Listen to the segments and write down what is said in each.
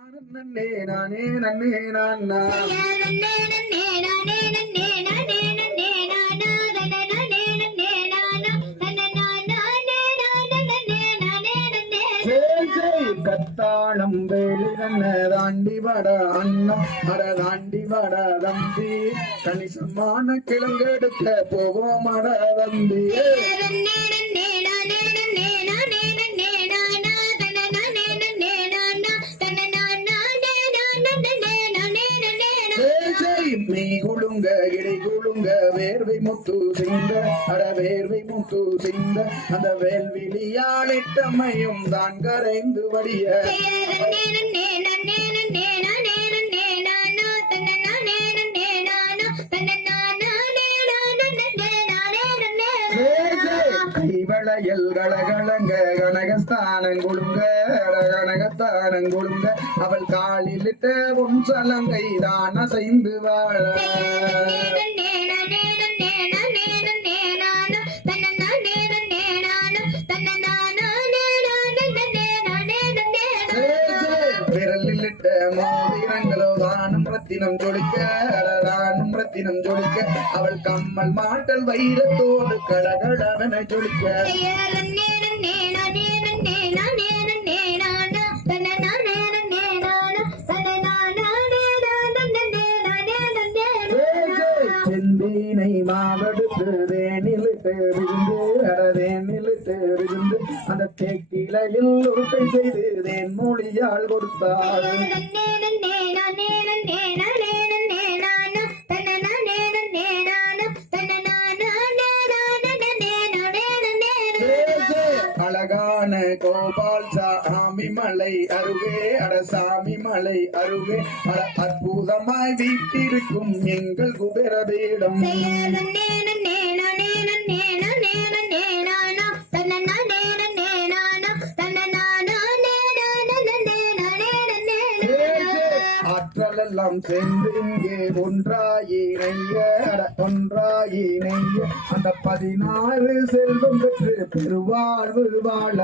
நன்னே நானே நன்னே ஜெய் கத்தாளம் வேலி நன்ன தாண்டி வட அண்ணா அட தாண்டி வட தம்பி கணிசமான கிழங்கெடுக்க போவோம் அட தம்பி வேர்வை முத்து செய்த அட வேர்வை முத்து செய்த அந்த வேல்விழியாளிட்டமையும் தான் கரைந்து வடிய கைவளையல் கழகழங்க கனகஸ்தானம் கொடுங்க கனகஸ்தானம் கொடுங்க. அவள் காலிலிட்ட உன் சலங்கை தான் அசைந்து வாழ. அழலானும் ரத்தினம் ஜொலிக்க அழலானும் ரத்தினம் ஜொலிக்க. அவள் கம்மல் மாட்டல் வைரத்தோடு கடகடவனை ஜொலிக்க. செந்தீனை மாவெடுத்து தேனிலிட்டு இருந்து அடதேனிலிட்டு இருந்து அந்த தேக்கிலையில் உருட்டை செய்து தேன் மொழியால் கொடுத்தாள் அழகான கோபால் சாமி மலை அருகே அட சாமி மலை அருகே. அட அற்புதமாய் வீட்டிருக்கும் எங்கள் குபேரபீடம். நேன நேன நேன நேன நேன நேன ஆற்றலெல்லாம் சேர்ந்து இங்கே ஒன்றாயினைய அட ஒன்றாயினைய அந்த பதினாறு செல்வம் பெற்று பெருவாழ்வு வாழ.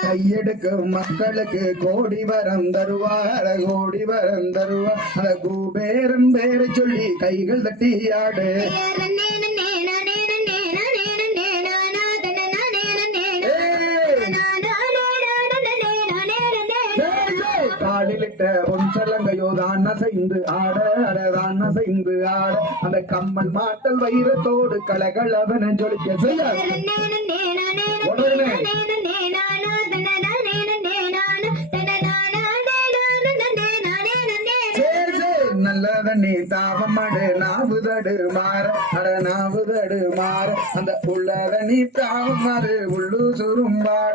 கையெடுக்கும் மக்களுக்கு கோடி வரம் தருவார் கோடி வரம் தருவார். குபேரம் பேரை சொல்லி கைகள் தட்டி ஆடு காலிலிட்ட பொன் சலங்கையோ தான் அசைந்து ஆட அடதான் அசைந்து ஆட. அந்த கம்மன் மாட்டல் வைரத்தோடு கலகளவன ஜொலிக்க செய்ய உடனே சரி, சரி, நல்லதண்ணி தாவமடு நாவுதடு மாற. அட நாவுதடு மாற. அந்த உள்ளதண்ணி தாவமாறு உள்ளு சுரும்பாட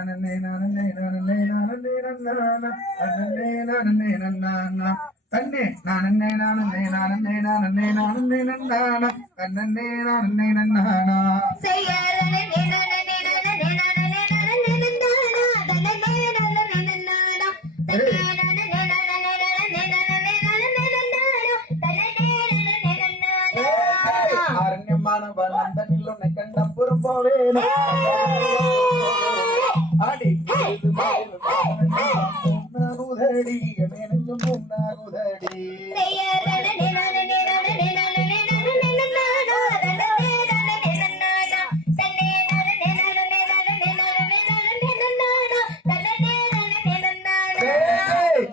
நானே நானே நானே நானே நானே நானா நானே நானே நானா தன்னே நானே நானே நானே நானே நானே நானா தன்னே நானே நானா அரண்யமான வளர்ந்தனில் உன்னை கண்டப்புறம் போவேன் ஆடி உதடி நெஞ்சம் உதடி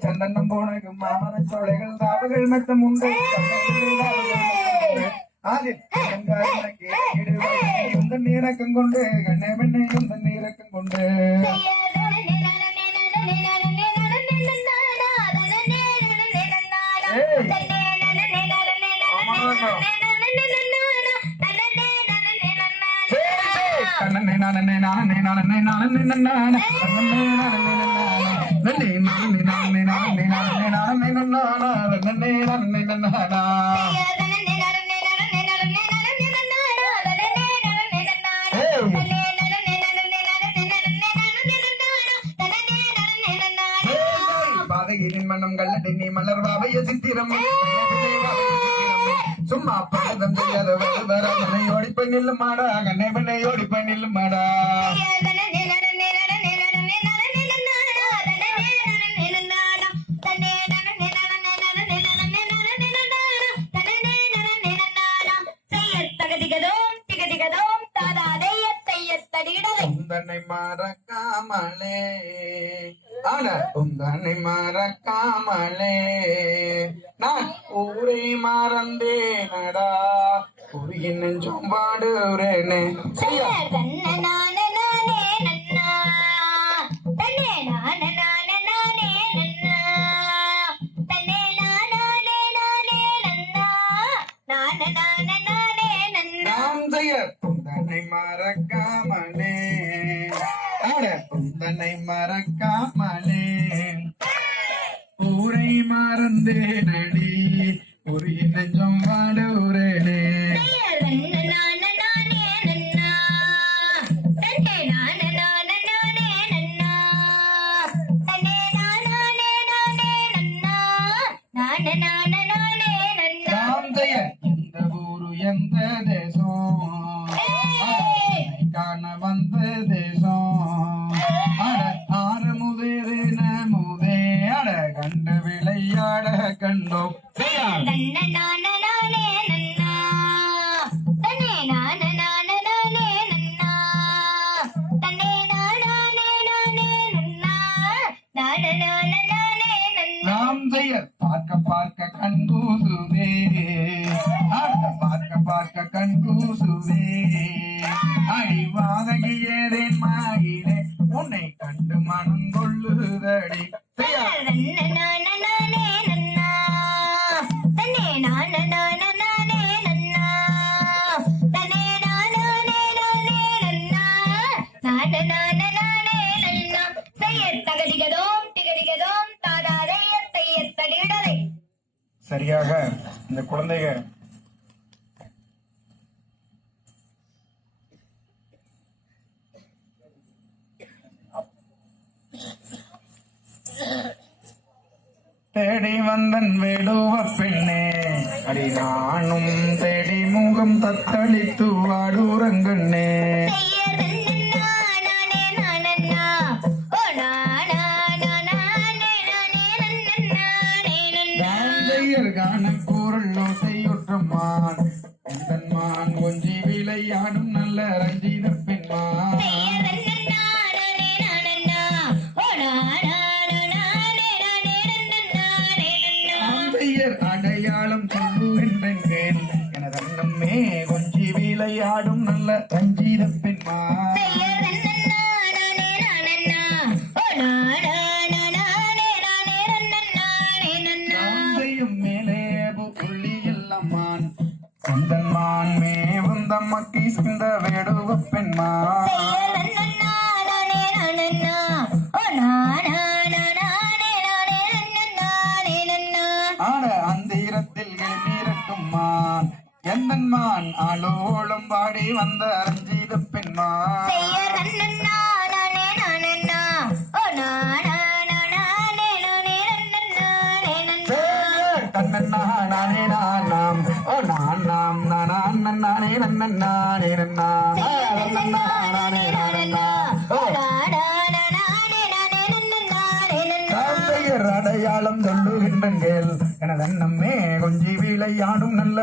சந்தனம் போனகும் மாமர சோலைகள் ராவுகள் மத்தம் உண்டு ஆதில் உந்தன் இறக்கம் கொண்டு கண்ணே பெண்ணை உந்தன் கொண்டு பாதகிரின் மனம் கள்ளடினி மலர் வாவைய சித்திரம் சும்மா பாதம் தெரியாத வர கண்ணை ஓடிப்ப நில்லுமாடா கண்ணை பண்ணை ஓடிப்ப நில்லுமாடா. உந்தனை மறக்காமலே. ஆன உந்தனை மறக்காமலே. நான் ஊரை மறந்தேனடா. உரிய நெஞ்சம் பாடுறேனே ஐயா மறந்தேனடி உரிய நெஞ்சம் செய்ய இந்த ஊரு எந்த தேசம்? காண வந்த தேசம். கண்டு விளையாட கண்டோம் நாம் செய்ய பார்க்க பார்க்க கண் கூசுதே ஆட பார்க்க பார்க்க கண் கூசுதே அடிவாதகியதேன் மாகிலே உன்னை கண்டு மனம் கொள்ளுதடி. குழந்தைங்க. தேடி வந்தன் வேடுவ பெண்ணே. அடி நானும் தேடி முகம் தத்தளித்து வாடுறங்கண்ணே எந்தன் கொஞ்சி விளையாடும் நல்ல ரஞ்சித பெண்மான் அடையாளம் சொல்லுகின்றேன் எனது அண்ணம்மே கொஞ்சி விளையாடும் நல்ல ரஞ்சித பெண்மான் கந்தன் மான் மேவும் தம்மக்கி சிந்த வேடுவ பெண்மா. ஆட அந்தீரத்தில் எழுந்திருக்கும் மான் எந்தன் ஆளோளம் பாடி வந்த ரஞ்சித பெண்மான் அடையாளம் சொல்லுகின்றங்கள் எனது அண்ணம்மே கொஞ்சி விளையாடும் நல்ல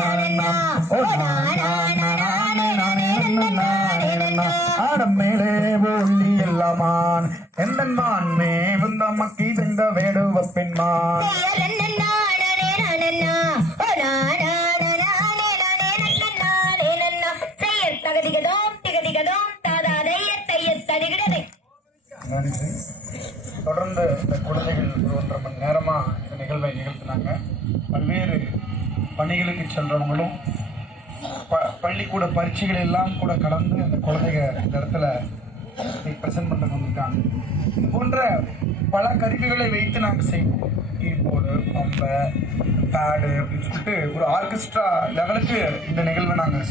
நானே நன்னா ஆடம் மேலே ஒல்லி எல்லாமான் எந்தன்மான் மே வந்த மக்கி சென்ற வேடுவ பெண்மான் தொடர்ந்து இந்த குழந்தைகள் ஒரு ஒன்றரை மணி நேரமாக இந்த நிகழ்வை நிகழ்த்தினாங்க. பல்வேறு பணிகளுக்கு சென்றவங்களும் ப- பள்ளிக்கூட பரீட்சைகள் எல்லாம் கூட கடந்து அந்த குழந்தைங்க இந்த இடத்துல ப்ரெசென்ட் பண்ண வந்திருக்காங்க இது போன்ற பல கருவிகளை வைத்து நாங்கள் செய்வோம். கீபோர்டு பம்பை பேடு அப்படின்னு சொல்லிட்டு ஒரு ஆர்கெஸ்ட்ரா லெவலுக்கு இந்த நிகழ்வை நாங்கள்